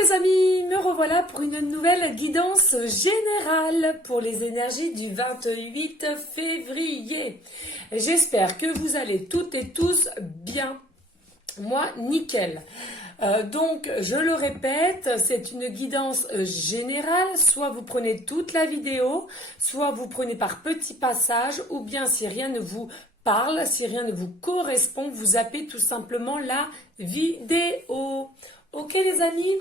les amis, me revoilà pour une nouvelle guidance générale pour les énergies du 28 février. J'espère que vous allez toutes et tous bien. Moi, nickel. Donc, je le répète, c'est une guidance générale. Soit vous prenez toute la vidéo, soit vous prenez par petits passages, ou bien si rien ne vous parle, si rien ne vous correspond, vous zappez tout simplement la vidéo. Ok les amis,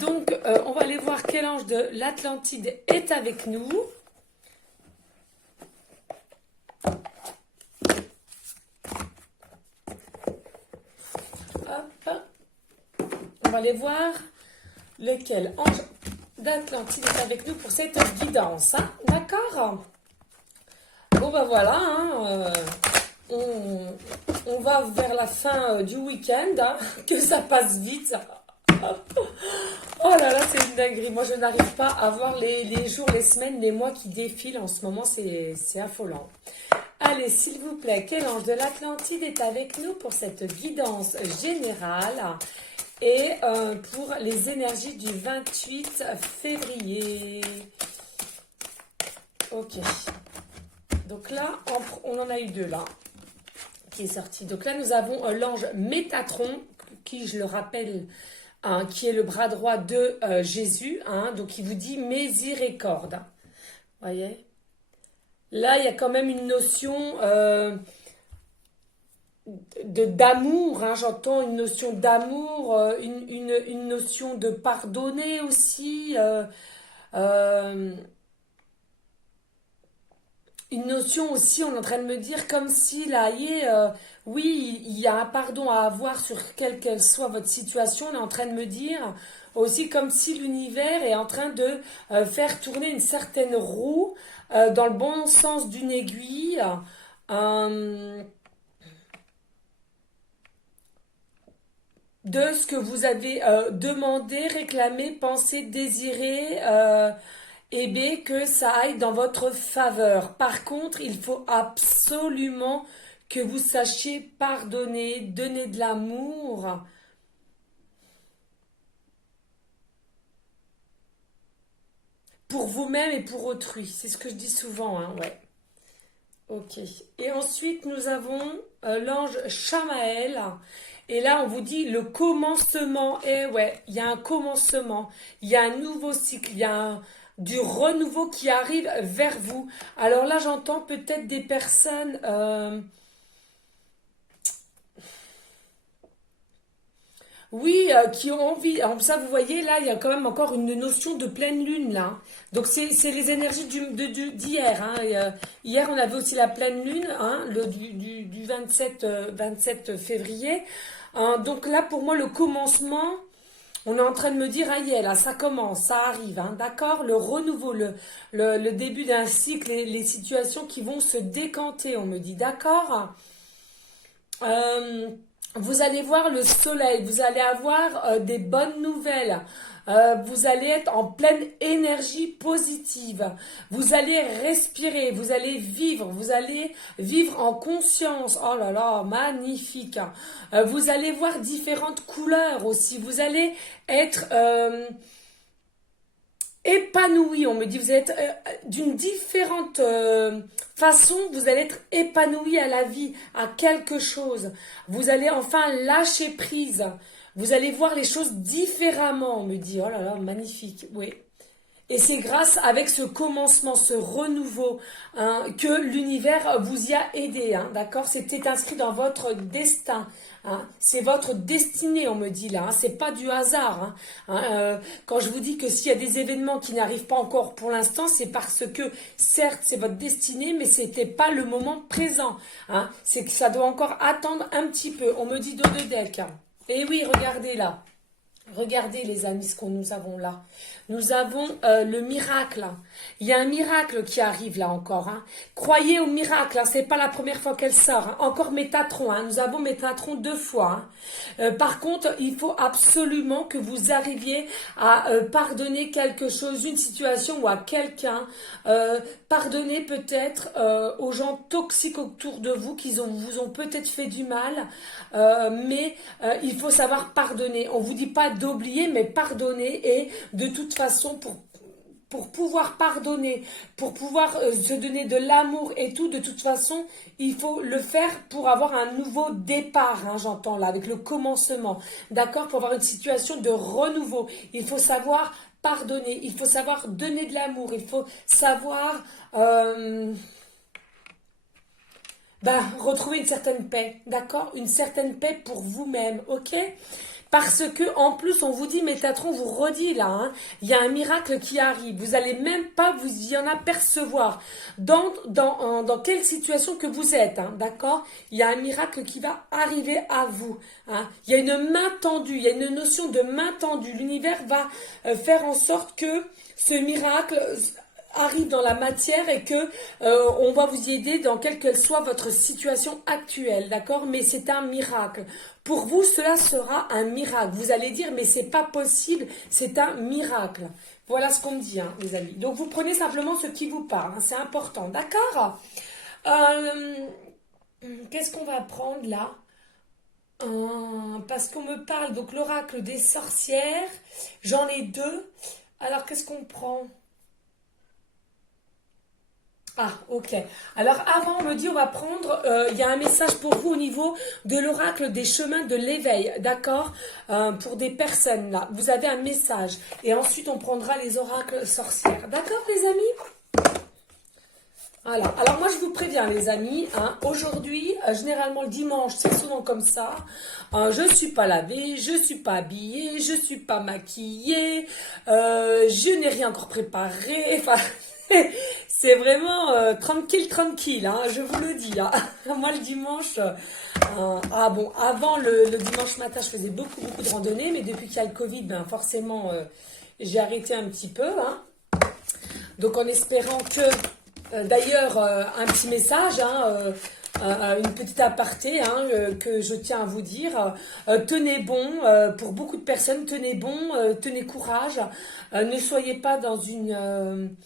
donc on va aller voir quel ange de l'Atlantide est avec nous. Hop. On va aller voir lequel ange d'Atlantide est avec nous pour cette guidance. Hein. D'accord? Bon ben voilà, hein, on va vers la fin du week-end, hein, que ça passe vite. Oh là là, c'est une dinguerie. Moi, je n'arrive pas à voir les jours, les semaines, les mois qui défilent en ce moment. C'est affolant. Allez, s'il vous plaît, quel ange de l'Atlantide est avec nous pour cette guidance générale et pour les énergies du 28 février. Ok. Donc là, on en a eu deux là, qui est sorti. Donc là, nous avons l'ange Métatron, qui, je le rappelle, hein, qui est le bras droit de Jésus. Hein, donc, il vous dit miséricorde. Voyez? Là, il y a quand même une notion d'amour. Hein, j'entends une notion d'amour, une notion de pardonner aussi. Une notion aussi, on est en train de me dire comme si là, oui, il y a un pardon à avoir sur quelle qu'elle soit votre situation. On est en train de me dire aussi comme si l'univers est en train de faire tourner une certaine roue dans le bon sens d'une aiguille. De ce que vous avez demandé, réclamé, pensé, désiré. Eh bien, que ça aille dans votre faveur. Par contre, il faut absolument que vous sachiez pardonner, donner de l'amour. Pour vous-même et pour autrui. C'est ce que je dis souvent, hein, ouais. Ok. Et ensuite, nous avons l'ange Chamaël. Et là, on vous dit le commencement. Eh ouais, il y a un commencement. Il y a un nouveau cycle. Il y a du renouveau qui arrive vers vous. Alors là, j'entends peut-être des personnes... oui, qui ont envie. Alors ça, vous voyez, là, il y a quand même encore une notion de pleine lune, là. Donc, c'est les énergies d'hier. Hein. Hier, on avait aussi la pleine lune, hein, du 27 février. Hein, donc là, pour moi, le commencement... On est en train de me dire, aïe, là, ça commence, ça arrive, hein, d'accord? Le renouveau, le début d'un cycle, les situations qui vont se décanter, on me dit, d'accord? Vous allez voir le soleil, vous allez avoir des bonnes nouvelles. Vous allez être en pleine énergie positive. Vous allez respirer, vous allez vivre en conscience. Oh là là, magnifique. Vous allez voir différentes couleurs aussi. Vous allez être épanoui. On me dit, vous allez être d'une différente façon, vous allez être épanoui à la vie, à quelque chose. Vous allez enfin lâcher prise. Vous allez voir les choses différemment, on me dit. Oh là là, magnifique, oui. Et c'est grâce avec ce commencement, ce renouveau, hein, que l'univers vous y a aidé, hein, d'accord? C'était inscrit dans votre destin, hein, c'est votre destinée, on me dit là, hein, c'est pas du hasard. Quand je vous dis que s'il y a des événements qui n'arrivent pas encore pour l'instant, c'est parce que, certes, c'est votre destinée, mais c'était pas le moment présent. Hein, c'est que ça doit encore attendre un petit peu. On me dit dos de deck. Et oui, regardez là. Regardez les amis ce que nous avons là. Nous avons le miracle. Il y a un miracle qui arrive là encore. Hein. Croyez au miracle. Hein. C'est pas la première fois qu'elle sort. Hein. Encore Métatron. Hein. Nous avons Métatron 2 fois. Hein. Par contre, il faut absolument que vous arriviez à pardonner quelque chose, une situation ou à quelqu'un. Pardonner peut-être aux gens toxiques autour de vous qui vous ont peut-être fait du mal. Mais il faut savoir pardonner. On vous dit pas d'oublier, mais pardonner. Et de toute façon, pour pouvoir pardonner, pour pouvoir se donner de l'amour et tout, de toute façon, il faut le faire pour avoir un nouveau départ, hein, j'entends là, avec le commencement, d'accord, pour avoir une situation de renouveau. Il faut savoir pardonner, il faut savoir donner de l'amour, il faut savoir retrouver une certaine paix, d'accord, une certaine paix pour vous-même, ok. Parce que en plus, on vous dit, Métatron vous redit là, hein, il y a un miracle qui arrive. Vous allez même pas vous y en apercevoir. Dans quelle situation que vous êtes, hein, d'accord? Il y a un miracle qui va arriver à vous. Hein. Il y a une main tendue, il y a une notion de main tendue. L'univers va faire en sorte que ce miracle arrive dans la matière et que on va vous y aider dans quelle qu'elle soit votre situation actuelle, d'accord? Mais c'est un miracle. Pour vous, cela sera un miracle. Vous allez dire, mais c'est pas possible, c'est un miracle. Voilà ce qu'on me dit, hein, les amis. Donc vous prenez simplement ce qui vous parle, hein, c'est important, d'accord? Euh, Qu'est-ce qu'on va prendre là? Parce qu'on me parle, donc l'oracle des sorcières, j'en ai deux. Alors qu'est-ce qu'on prend? Ah, ok. Alors avant, on me dit, on va prendre, il y a un message pour vous au niveau de l'oracle des chemins de l'éveil, d'accord. Pour des personnes, là. Vous avez un message. Et ensuite, on prendra les oracles sorcières. D'accord, les amis? Voilà. Alors moi, je vous préviens, les amis, hein, aujourd'hui, généralement le dimanche, c'est souvent comme ça. Je ne suis pas lavée, je ne suis pas habillée, je ne suis pas maquillée, je n'ai rien encore préparé. Enfin, c'est vraiment tranquille, tranquille, hein, je vous le dis. Hein. Moi, le dimanche, avant le dimanche matin, je faisais beaucoup, beaucoup de randonnées, mais depuis qu'il y a le Covid, ben, forcément, j'ai arrêté un petit peu. Hein. Donc, en espérant que, d'ailleurs, un petit message, hein, une petite aparté hein, que je tiens à vous dire. Tenez bon, pour beaucoup de personnes, tenez bon, tenez courage. Ne soyez pas dans une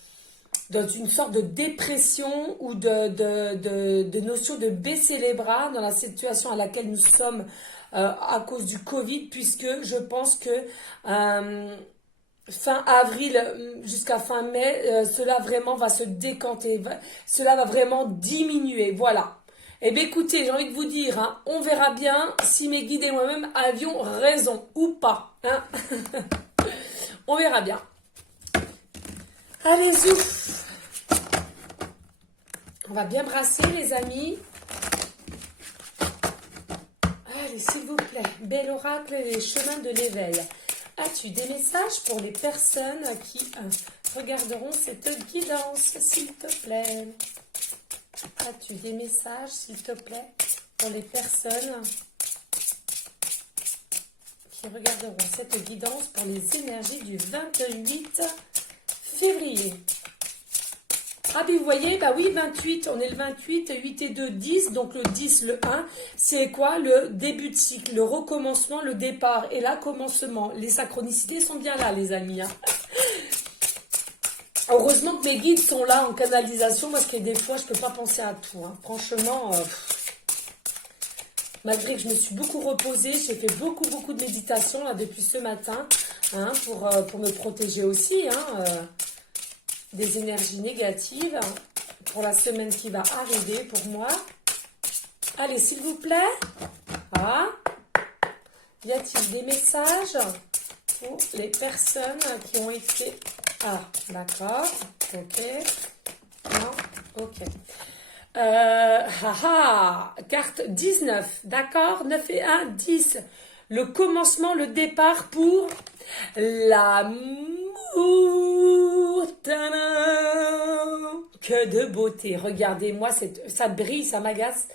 sorte de dépression ou de notion de baisser les bras dans la situation à laquelle nous sommes à cause du Covid, puisque je pense que fin avril jusqu'à fin mai, cela vraiment va se décanter, cela va vraiment diminuer, voilà. Eh bien écoutez, j'ai envie de vous dire, hein, on verra bien si mes guides et moi-même avions raison ou pas. Hein. On verra bien. Allez, ouf. On va bien brasser, les amis. Allez, s'il vous plaît. Bel oracle et les chemins de l'éveil. As-tu des messages pour les personnes qui regarderont cette guidance, s'il te plaît? As-tu des messages, s'il te plaît, pour les personnes qui regarderont cette guidance pour les énergies du 28 février? Ah, puis vous voyez, bah oui, 28, on est le 28, 8 et 2, 10, donc le 10, le 1, c'est quoi? Le début de cycle, le recommencement, le départ, et là, commencement. Les synchronicités sont bien là, les amis. Hein. Heureusement que mes guides sont là en canalisation, parce que des fois, je ne peux pas penser à tout. Hein. Franchement, malgré que je me suis beaucoup reposée, j'ai fait beaucoup, beaucoup de méditation là, depuis ce matin, hein, pour me protéger aussi, hein, des énergies négatives pour la semaine qui va arriver pour moi. Allez, s'il vous plaît. Ah. Y a-t-il des messages pour les personnes qui ont été... Ah, d'accord. Ok. Non, ok. Carte 19. D'accord. 9 et 1, 10. Le commencement, le départ pour l'amour. Que de beauté. Regardez-moi, ça brille, ça m'agace.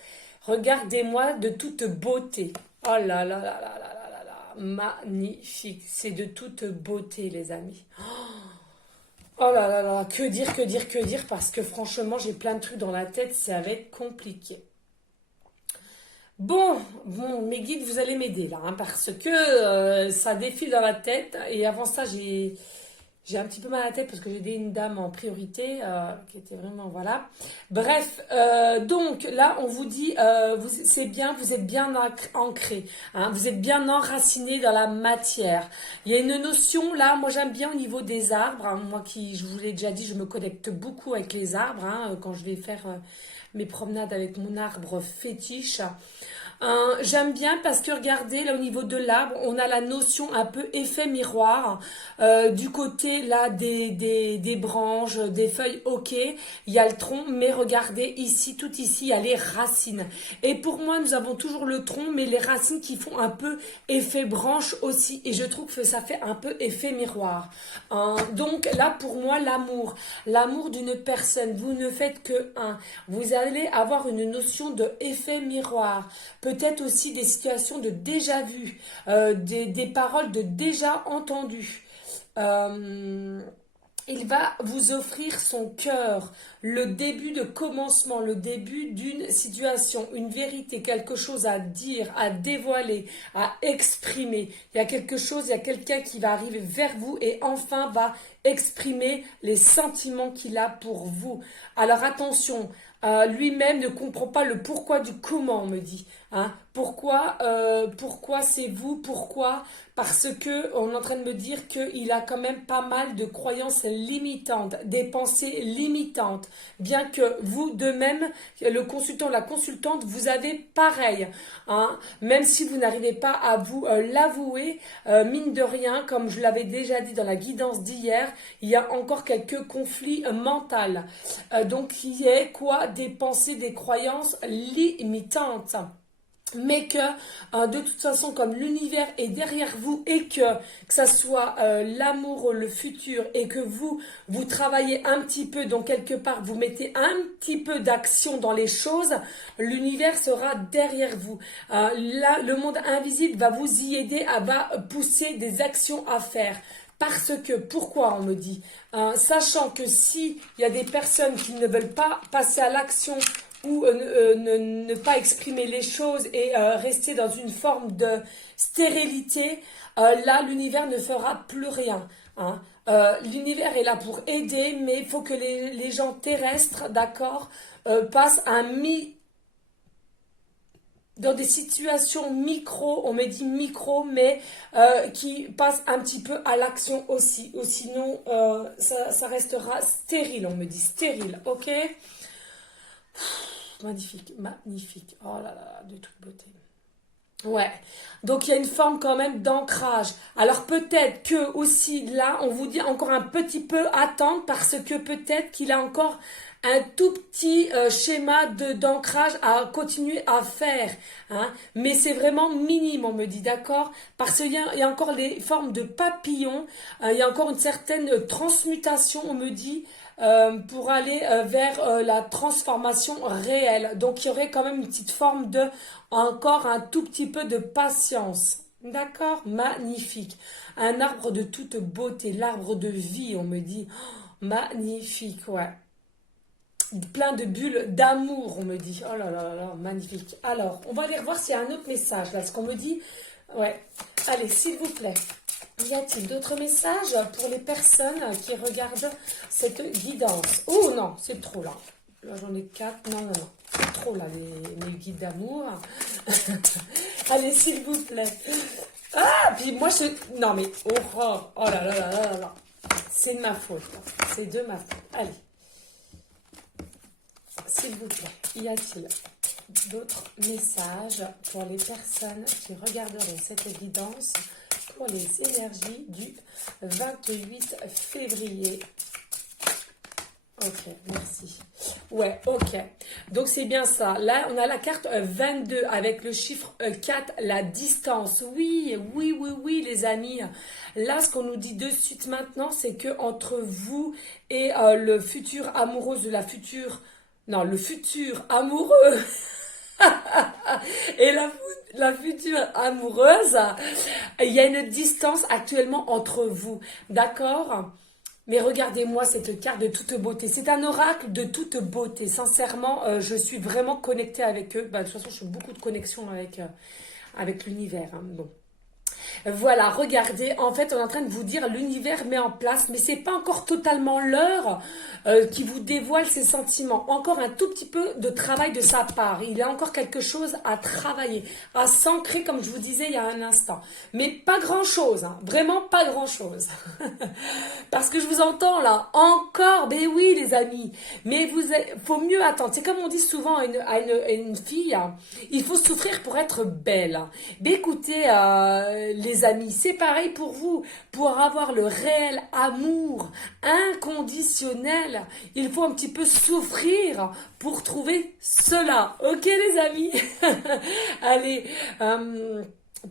Regardez-moi de toute beauté. Oh là là là là là là là là. Magnifique. C'est de toute beauté, les amis. Oh là là là. Que dire, que dire, que dire. Parce que franchement, j'ai plein de trucs dans la tête. Ça va être compliqué. Bon, mes guides, vous allez m'aider là. Hein, parce que ça défile dans la tête. Et avant ça, j'ai J'ai un petit peu mal à la tête parce que j'ai aidé une dame en priorité qui était vraiment, voilà. Bref, donc là, on vous dit, c'est bien, vous êtes bien ancré, hein, vous êtes bien enraciné dans la matière. Il y a une notion, là, moi j'aime bien au niveau des arbres, hein, moi qui, je vous l'ai déjà dit, je me connecte beaucoup avec les arbres, hein, quand je vais faire mes promenades avec mon arbre fétiche. J'aime bien parce que regardez là au niveau de l'arbre, on a la notion un peu effet miroir. Du côté là des branches, des feuilles, ok, il y a le tronc, mais regardez ici, tout ici, il y a les racines. Et pour moi, nous avons toujours le tronc, mais les racines qui font un peu effet branche aussi. Et je trouve que ça fait un peu effet miroir. Donc là, pour moi, l'amour d'une personne, vous ne faites que un. Vous allez avoir une notion de effet miroir. Peut-être aussi des situations de déjà vu, des paroles de déjà entendues. Euh, il va vous offrir son cœur, le début de commencement, le début d'une situation, une vérité, quelque chose à dire, à dévoiler, à exprimer. Il y a quelque chose, il y a quelqu'un qui va arriver vers vous et enfin va exprimer les sentiments qu'il a pour vous. Alors attention, lui-même ne comprend pas le pourquoi du comment, on me dit. Hein. Pourquoi c'est vous? Pourquoi? Parce que on est en train de me dire qu'il a quand même pas mal de croyances limitantes, des pensées limitantes. Bien que vous, de même, le consultant, la consultante, vous avez pareil. Hein. Même si vous n'arrivez pas à vous l'avouer, mine de rien, comme je l'avais déjà dit dans la guidance d'hier, il y a encore quelques conflits mentaux. Donc, qui est quoi? Des pensées, des croyances limitantes. Mais que de toute façon, comme l'univers est derrière vous et que ça soit l'amour, le futur, et que vous travaillez un petit peu, donc quelque part vous mettez un petit peu d'action dans les choses, l'univers sera derrière vous. Là, le monde invisible va vous y aider, va pousser des actions à faire. Parce que, pourquoi on me dit, sachant que si il y a des personnes qui ne veulent pas passer à l'action ou ne pas exprimer les choses et rester dans une forme de stérilité, là l'univers ne fera plus rien. Hein. L'univers est là pour aider, mais il faut que les gens terrestres, d'accord, passent dans des situations micro, on me dit micro, mais qui passent un petit peu à l'action aussi. Ou sinon, ça restera stérile, on me dit stérile, ok? Magnifique, magnifique. Oh là là, de toute beauté. Ouais, donc il y a une forme quand même d'ancrage. Alors peut-être que aussi là, on vous dit encore un petit peu attendre parce que peut-être qu'il a encore un tout petit schéma d'ancrage à continuer à faire. Hein. Mais c'est vraiment minime, on me dit, d'accord? Parce qu'il y a encore les formes de papillons, il y a encore une certaine transmutation, on me dit, pour aller vers la transformation réelle. Donc il y aurait quand même une petite forme de, encore un tout petit peu de patience. D'accord? Magnifique. Un arbre de toute beauté, l'arbre de vie, on me dit. Oh, magnifique, ouais. Plein de bulles d'amour, on me dit. Oh là là là, magnifique. Alors, on va aller revoir s'il y a un autre message là. Ce qu'on me dit. Ouais. Allez, s'il vous plaît. Y a-t-il d'autres messages pour les personnes qui regardent cette guidance? Oh non, c'est trop là. Là, j'en ai 4. Non, non, non. C'est trop là, mes guides d'amour. Allez, s'il vous plaît. Ah, puis moi, non, mais horreur. Oh là là là là là là. C'est de ma faute. C'est de ma faute. Allez. S'il vous plaît, y a-t-il d'autres messages pour les personnes qui regarderaient cette guidance pour les énergies du 28 février? Ok, merci. Ouais, ok. Donc c'est bien ça. Là, on a la carte 22 avec le chiffre 4, la distance. Oui, oui, oui, oui, les amis. Là, ce qu'on nous dit de suite maintenant, c'est que entre vous et le futur amoureux de la future... Non, le futur amoureux et la future amoureuse, il y a une distance actuellement entre vous. D'accord? Mais regardez-moi cette carte de toute beauté. C'est un oracle de toute beauté. Sincèrement, je suis vraiment connectée avec eux. Bah, de toute façon, je fais beaucoup de connexions avec l'univers. Hein. Bon. Voilà, regardez, en fait, on est en train de vous dire l'univers met en place, mais c'est pas encore totalement l'heure qui vous dévoile ses sentiments. Encore un tout petit peu de travail de sa part. Il y a encore quelque chose à travailler, à s'ancrer, comme je vous disais il y a un instant. Mais pas grand-chose, hein, vraiment pas grand-chose. Parce que je vous entends là, encore, ben oui les amis, mais faut mieux attendre. C'est comme on dit souvent à une fille, hein, il faut souffrir pour être belle. Ben écoutez, les amis, c'est pareil pour vous. Pour avoir le réel amour inconditionnel, il faut un petit peu souffrir pour trouver cela. Ok les amis. Allez,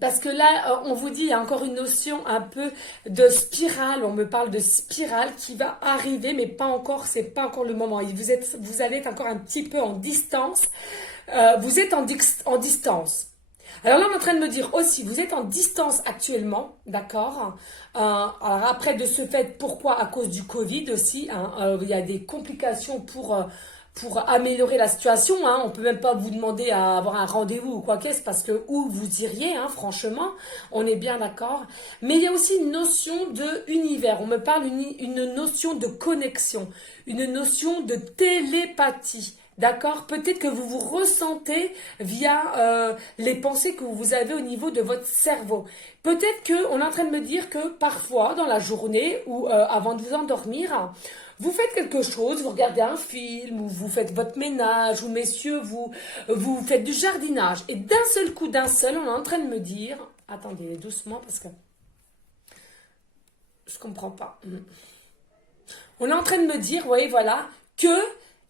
parce que là, on vous dit, il y a encore une notion un peu de spirale. On me parle de spirale qui va arriver, mais pas encore, c'est pas encore le moment. Vous allez être encore un petit peu en distance. Vous êtes en distance. Alors là, on est en train de me dire aussi, vous êtes en distance actuellement, d'accord. Alors après, de ce fait, pourquoi? À cause du Covid aussi, hein, il y a des complications pour améliorer la situation, hein. On peut même pas vous demander à avoir un rendez-vous ou quoi qu'est-ce, parce que où vous iriez, hein, franchement, on est bien d'accord. Mais il y a aussi une notion de univers. On me parle une notion de connexion, une notion de télépathie. D'accord? Peut-être que vous vous ressentez via les pensées que vous avez au niveau de votre cerveau. Peut-être qu'on est en train de me dire que parfois, dans la journée ou avant de vous endormir, vous faites quelque chose, vous regardez un film, ou vous faites votre ménage, ou messieurs, vous faites du jardinage. Et d'un seul coup, on est en train de me dire... Attendez, doucement, parce que je comprends pas. On est en train de me dire, vous voyez, voilà, que,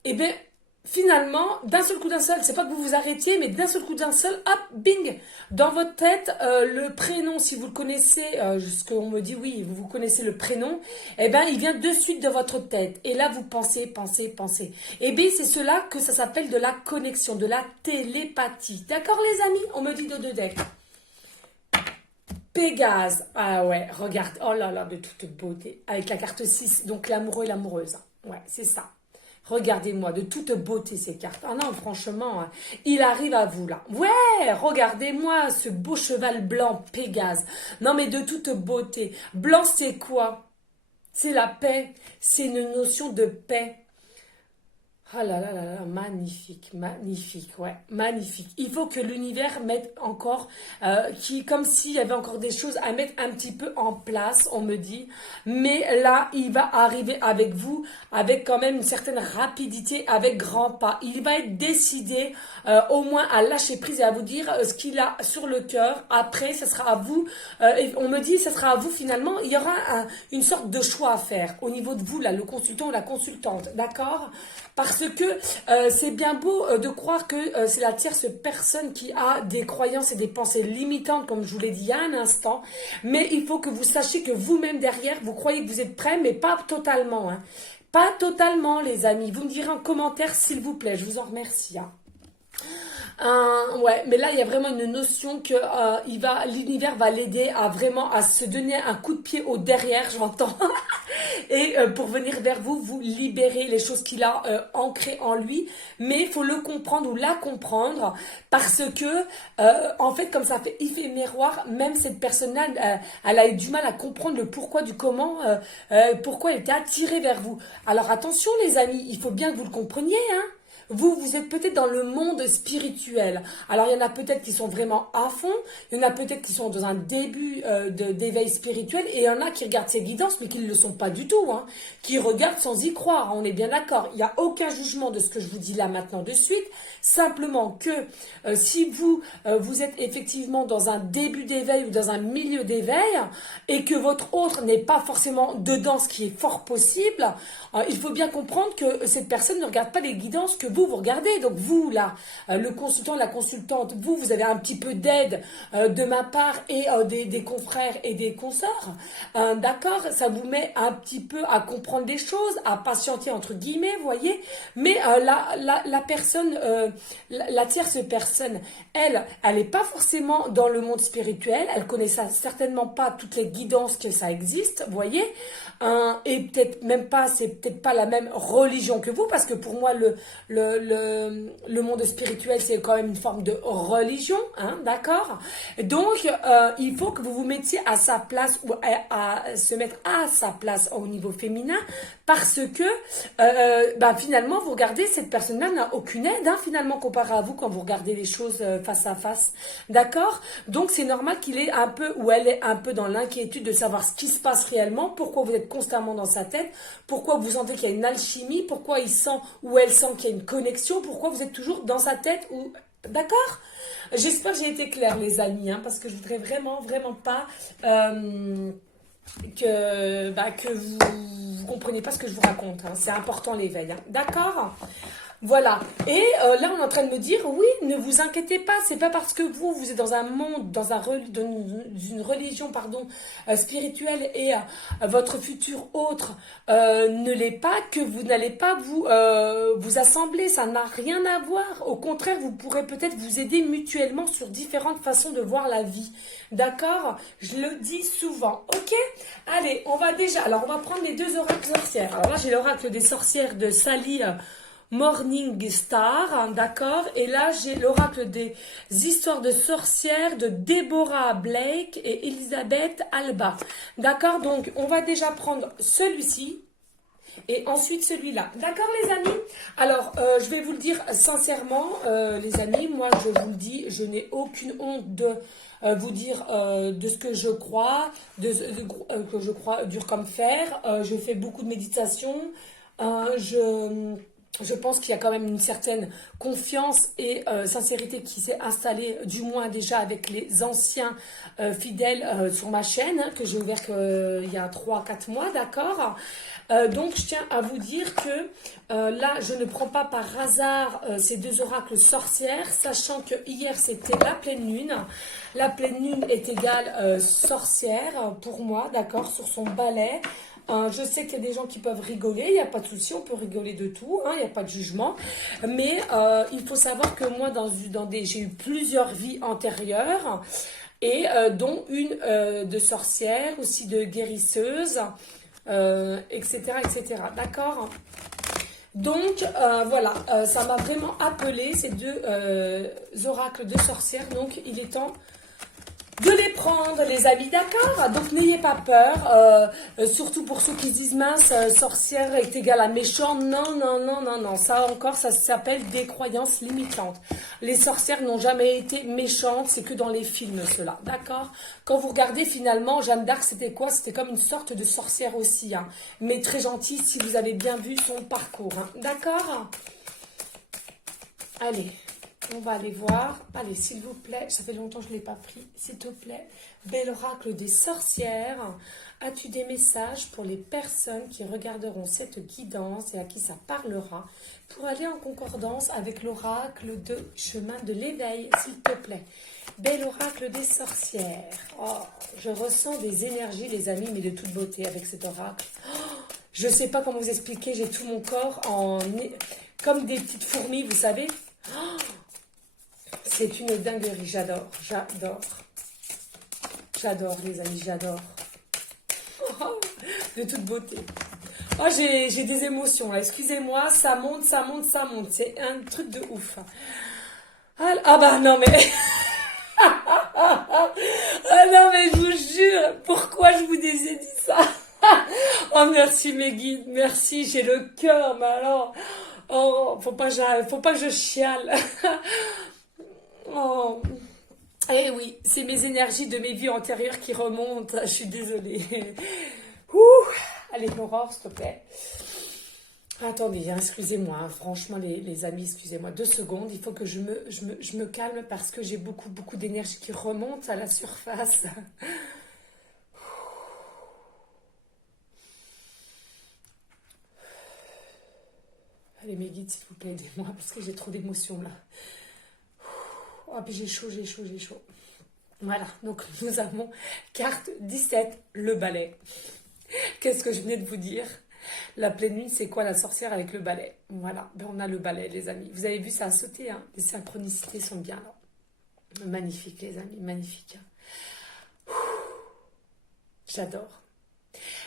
eh bien, finalement, d'un seul coup c'est pas que vous vous arrêtiez, mais d'un seul coup hop, bing, dans votre tête, le prénom, si vous le connaissez, ce qu'on me dit, oui, vous connaissez le prénom, eh ben, il vient de suite de votre tête. Et là, vous pensez. Et bien, c'est cela que ça s'appelle de la connexion, de la télépathie. D'accord, les amis? On me dit de deux decks. Pégase, ah ouais, regarde, oh là là, de toute beauté, avec la carte 6, donc l'amoureux et l'amoureuse. Ouais, c'est ça. Regardez-moi, de toute beauté ces cartes. Ah non, franchement, il arrive à vous là. Ouais, regardez-moi ce beau cheval blanc Pégase. Non mais de toute beauté. Blanc c'est quoi? C'est la paix. C'est une notion de paix. Ah là là là là, magnifique, ouais, magnifique. Il faut que l'univers mette encore, comme s'il y avait encore des choses à mettre un petit peu en place, on me dit. Mais là, il va arriver avec vous, avec quand même une certaine rapidité, avec grands pas. Il va être décidé, au moins à lâcher prise et à vous dire ce qu'il a sur le cœur. Après, ce sera à vous. Et on me dit, ce sera à vous finalement. Il y aura une sorte de choix à faire au niveau de vous, là, le consultant ou la consultante, d'accord? Parce que c'est bien beau de croire que c'est la tierce personne qui a des croyances et des pensées limitantes, comme je vous l'ai dit il y a un instant. Mais il faut que vous sachiez que vous-même derrière, vous croyez que vous êtes prêt, mais pas totalement. Hein. Pas totalement, les amis. Vous me direz en commentaire, s'il vous plaît. Je vous en remercie. Hein. Ouais, mais là il y a vraiment une notion que l'univers va l'aider à vraiment à se donner un coup de pied au derrière, j'entends, et pour venir vers vous, vous libérer les choses qu'il a ancrées en lui. Mais il faut le comprendre ou la comprendre parce que en fait, comme ça fait effet miroir, même cette personne-là, elle a eu du mal à comprendre le pourquoi du comment, pourquoi elle était attirée vers vous. Alors attention les amis, il faut bien que vous le compreniez, hein. Vous êtes peut-être dans le monde spirituel. Alors, il y en a peut-être qui sont vraiment à fond. Il y en a peut-être qui sont dans un début d'éveil spirituel. Et il y en a qui regardent ces guidances, mais qui ne le sont pas du tout. Hein, qui regardent sans y croire. Hein, on est bien d'accord. Il n'y a aucun jugement de ce que je vous dis là maintenant de suite. Simplement que si vous êtes effectivement dans un début d'éveil ou dans un milieu d'éveil et que votre autre n'est pas forcément dedans, ce qui est fort possible, il faut bien comprendre que cette personne ne regarde pas les guidances que vous regardez. Donc vous, là, le consultant, la consultante, vous avez un petit peu d'aide de ma part et des confrères et des consoeurs. D'accord? Ça vous met un petit peu à comprendre des choses, à patienter entre guillemets, vous voyez. Mais la personne, la tierce personne, elle n'est pas forcément dans le monde spirituel. Elle connaît certainement pas toutes les guidances que ça existe, vous voyez. Et peut-être même pas, c'est peut-être pas la même religion que vous, parce que pour moi, le monde spirituel, c'est quand même une forme de religion, hein, d'accord? Donc, il faut que vous vous mettiez à sa place ou à se mettre à sa place au niveau féminin parce que finalement, vous regardez, cette personne-là n'a aucune aide, hein, finalement, comparé à vous quand vous regardez les choses face à face, d'accord? Donc, c'est normal qu'il est un peu ou elle est un peu dans l'inquiétude de savoir ce qui se passe réellement, pourquoi vous êtes constamment dans sa tête, pourquoi vous sentez qu'il y a une alchimie, pourquoi il sent ou elle sent qu'il y a une connexion, pourquoi vous êtes toujours dans sa tête ou... D'accord? J'espère que j'ai été claire, les amis, hein, parce que je voudrais vraiment, vraiment pas que vous compreniez pas ce que je vous raconte. Hein. C'est important l'éveil. Hein. D'accord? Voilà. Et là, on est en train de me dire, oui, ne vous inquiétez pas, c'est pas parce que vous êtes dans un monde, dans une religion, pardon, spirituelle et votre futur autre ne l'est pas, que vous n'allez pas vous assembler. Ça n'a rien à voir. Au contraire, vous pourrez peut-être vous aider mutuellement sur différentes façons de voir la vie. D'accord? Je le dis souvent. Ok? Allez, on va prendre les deux oracles sorcières. Alors là, j'ai l'oracle des sorcières de Sally Morning Star, hein, d'accord? Et là, j'ai l'oracle des histoires de sorcières de Deborah Blake et Elisabeth Alba. D'accord? Donc, on va déjà prendre celui-ci et ensuite celui-là. D'accord, les amis? Alors, je vais vous le dire sincèrement, les amis, moi, je vous le dis, je n'ai aucune honte de vous dire de ce que je crois, que je crois dur comme fer. Je fais beaucoup de méditation. Je pense qu'il y a quand même une certaine confiance et sincérité qui s'est installée, du moins déjà avec les anciens fidèles sur ma chaîne, hein, que j'ai ouvert il y a 3-4 mois, d'accord? Donc je tiens à vous dire que là, je ne prends pas par hasard ces deux oracles sorcières, sachant que hier c'était la pleine lune. La pleine lune est égale sorcière pour moi, d'accord, sur son balai. Je sais qu'il y a des gens qui peuvent rigoler, il n'y a pas de souci, on peut rigoler de tout, hein, il n'y a pas de jugement. Mais il faut savoir que moi, j'ai eu plusieurs vies antérieures, et dont une de sorcière, aussi de guérisseuse, etc., etc. D'accord? Donc voilà, ça m'a vraiment appelé ces deux oracles de sorcières, donc il est temps de les prendre, les amis, d'accord? Donc n'ayez pas peur, surtout pour ceux qui se disent mince, sorcière est égale à méchant. Non, non, non, non, non, ça encore, ça s'appelle des croyances limitantes. Les sorcières n'ont jamais été méchantes, c'est que dans les films, cela, d'accord? Quand vous regardez finalement, Jeanne d'Arc, c'était quoi? C'était comme une sorte de sorcière aussi, hein, mais très gentille si vous avez bien vu son parcours, hein, d'accord? Allez. On va aller voir. Allez, s'il vous plaît, ça fait longtemps que je ne l'ai pas pris. S'il te plaît, bel oracle des sorcières. As-tu des messages pour les personnes qui regarderont cette guidance et à qui ça parlera pour aller en concordance avec l'oracle de chemin de l'éveil, s'il te plaît? Bel oracle des sorcières. Oh, je ressens des énergies, les amis, mais de toute beauté avec cet oracle. Oh, je ne sais pas comment vous expliquer, j'ai tout mon corps comme des petites fourmis, vous savez. Oh, c'est une dinguerie, j'adore, j'adore. J'adore, les amis, j'adore. De toute beauté. Oh, j'ai des émotions, là, excusez-moi, ça monte, ça monte, ça monte. C'est un truc de ouf. Ah bah non, mais... Ah non, mais je vous jure, pourquoi je vous ai dit ça? Oh, merci mes guides, merci, j'ai le cœur, mais alors... Oh, faut pas que je chiale. Oh. Eh oui, c'est mes énergies de mes vies antérieures qui remontent. Je suis désolée. Ouh. Allez, Aurore, s'il te plaît. Attendez, hein, excusez-moi. Hein, franchement, les amis, excusez-moi. 2 secondes. Il faut que je me calme parce que j'ai beaucoup, beaucoup d'énergie qui remonte à la surface. Allez, mes guides, s'il vous plaît, aidez-moi parce que j'ai trop d'émotions là. Oh, puis j'ai chaud, j'ai chaud, j'ai chaud. Voilà, donc nous avons carte 17, le balai. Qu'est-ce que je venais de vous dire? La pleine lune, c'est quoi la sorcière avec le balai? Voilà, ben on a le balai, les amis. Vous avez vu, ça a sauté, hein? Les synchronicités sont bien là. Magnifique, les amis, magnifique. J'adore.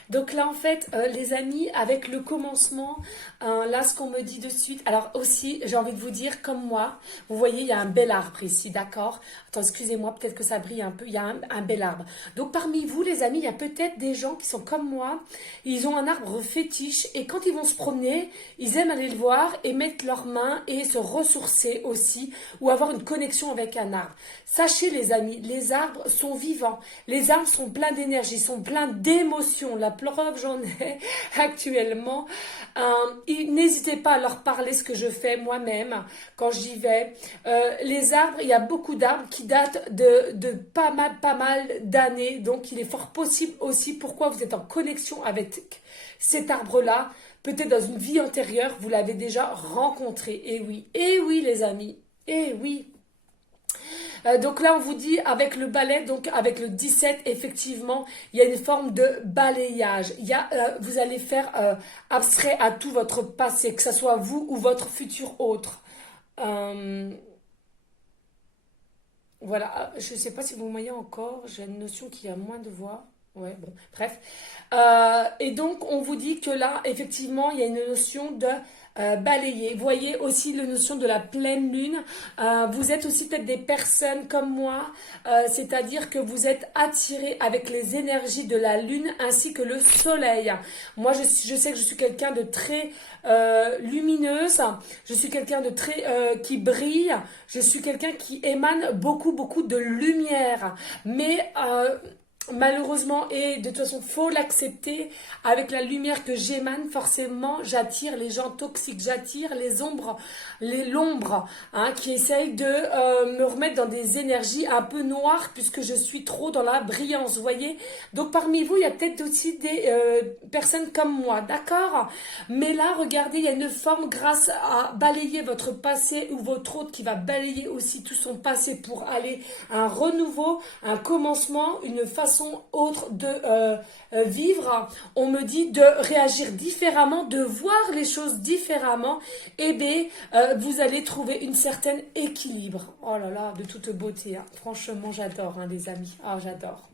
Donc là, en fait, les amis, avec le commencement, là, ce qu'on me dit de suite, alors aussi, j'ai envie de vous dire, comme moi, vous voyez, il y a un bel arbre ici, d'accord? Attends, excusez-moi, peut-être que ça brille un peu, il y a un bel arbre. Donc parmi vous, les amis, il y a peut-être des gens qui sont comme moi, ils ont un arbre fétiche, et quand ils vont se promener, ils aiment aller le voir et mettre leurs mains et se ressourcer aussi, ou avoir une connexion avec un arbre. Sachez, les amis, les arbres sont vivants, les arbres sont pleins d'énergie, sont pleins d'émotions. La preuve, j'en ai actuellement. N'hésitez pas à leur parler ce que je fais moi-même quand j'y vais. Les arbres, il y a beaucoup d'arbres qui datent de pas mal d'années. Donc, il est fort possible aussi pourquoi vous êtes en connexion avec cet arbre-là. Peut-être dans une vie antérieure, vous l'avez déjà rencontré. Et oui, les amis. Et oui. Donc là, on vous dit avec le balai, donc avec le 17, effectivement, il y a une forme de balayage. Vous allez faire abstrait à tout votre passé, que ce soit vous ou votre futur autre. Euh, voilà, je ne sais pas si vous voyez encore, j'ai une notion qu'il y a moins de voix. Ouais, bon, bref. Et donc, on vous dit que là, effectivement, il y a une notion de balayer. Vous voyez aussi la notion de la pleine lune. Vous êtes aussi peut-être des personnes comme moi, c'est-à-dire que vous êtes attirés avec les énergies de la lune ainsi que le soleil. Moi, je sais que je suis quelqu'un de très lumineuse. Je suis quelqu'un de très qui brille. Je suis quelqu'un qui émane beaucoup de lumière. Mais malheureusement, et de toute façon, faut l'accepter, avec la lumière que j'émane, forcément, j'attire les gens toxiques, j'attire les ombres, l'ombre, hein, qui essayent de me remettre dans des énergies un peu noires, puisque je suis trop dans la brillance, vous voyez. Donc, parmi vous, il y a peut-être aussi des personnes comme moi, d'accord? Mais là, regardez, il y a une forme grâce à balayer votre passé ou votre autre qui va balayer aussi tout son passé pour aller à un renouveau, un commencement, une façon autre de vivre. On me dit de réagir différemment, de voir les choses différemment. Et bien, vous allez trouver une certaine équilibre. Oh là là, de toute beauté. Hein. Franchement, j'adore, hein, les amis. Ah, j'adore.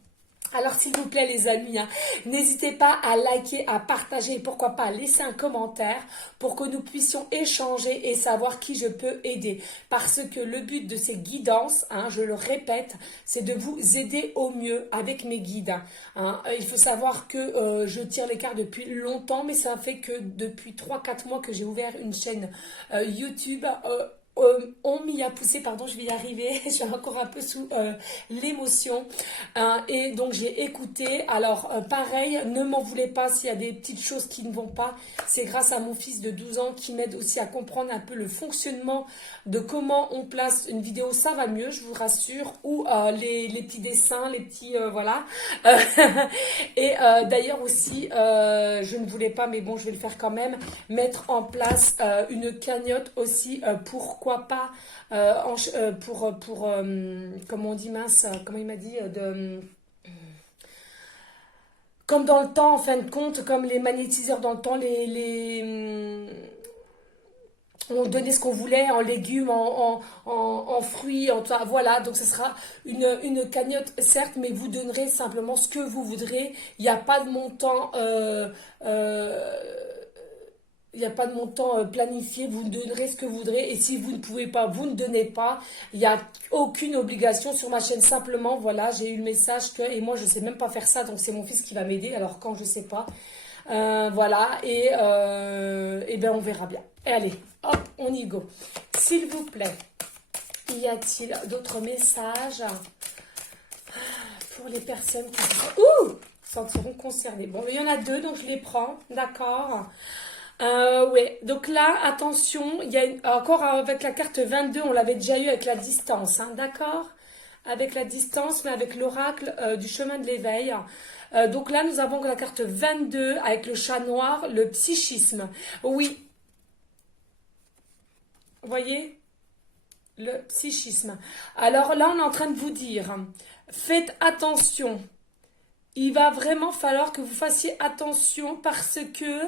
Alors s'il vous plaît les amis, hein, n'hésitez pas à liker, à partager et pourquoi pas à laisser un commentaire pour que nous puissions échanger et savoir qui je peux aider. Parce que le but de ces guidances, hein, je le répète, c'est de vous aider au mieux avec mes guides. Hein. Il faut savoir que je tire l'écart depuis longtemps, mais ça fait que depuis 3-4 mois que j'ai ouvert une chaîne YouTube. On m'y a poussé, pardon, je vais y arriver, je suis encore un peu sous l'émotion. Et donc j'ai écouté. Alors pareil, ne m'en voulez pas s'il y a des petites choses qui ne vont pas. C'est grâce à mon fils de 12 ans qui m'aide aussi à comprendre un peu le fonctionnement de comment on place une vidéo. Ça va mieux, je vous rassure. Ou les petits dessins, les petits... voilà. Et d'ailleurs aussi, je ne voulais pas, mais bon, je vais le faire quand même, mettre en place une cagnotte aussi. Pourquoi pas comme on dit, mince, comment il m'a dit, comme dans le temps, en fin de compte, comme les magnétiseurs dans le temps, on donnait ce qu'on voulait en légumes, en fruits, voilà. Donc ce sera une cagnotte, certes, mais vous donnerez simplement ce que vous voudrez. Il n'y a pas de montant... il n'y a pas de montant planifié, vous donnerez ce que vous voudrez. Et si vous ne pouvez pas, vous ne donnez pas. Il n'y a aucune obligation sur ma chaîne. Simplement, voilà, j'ai eu le message que... Et moi, je ne sais même pas faire ça, donc c'est mon fils qui va m'aider. Alors quand je ne sais pas. Voilà, et bien on verra bien. Et allez, hop, on y go. S'il vous plaît, y a-t-il d'autres messages pour les personnes qui se sentiront concernées? Bon, il y en a deux, donc je les prends, d'accord. Ouais, donc là, attention, il y a encore avec la carte 22, on l'avait déjà eu avec la distance, hein, d'accord? Avec la distance, mais avec l'oracle du chemin de l'éveil. Donc là, nous avons la carte 22 avec le chat noir, le psychisme. Oui, vous voyez? Le psychisme. Alors là, on est en train de vous dire, faites attention. Il va vraiment falloir que vous fassiez attention parce que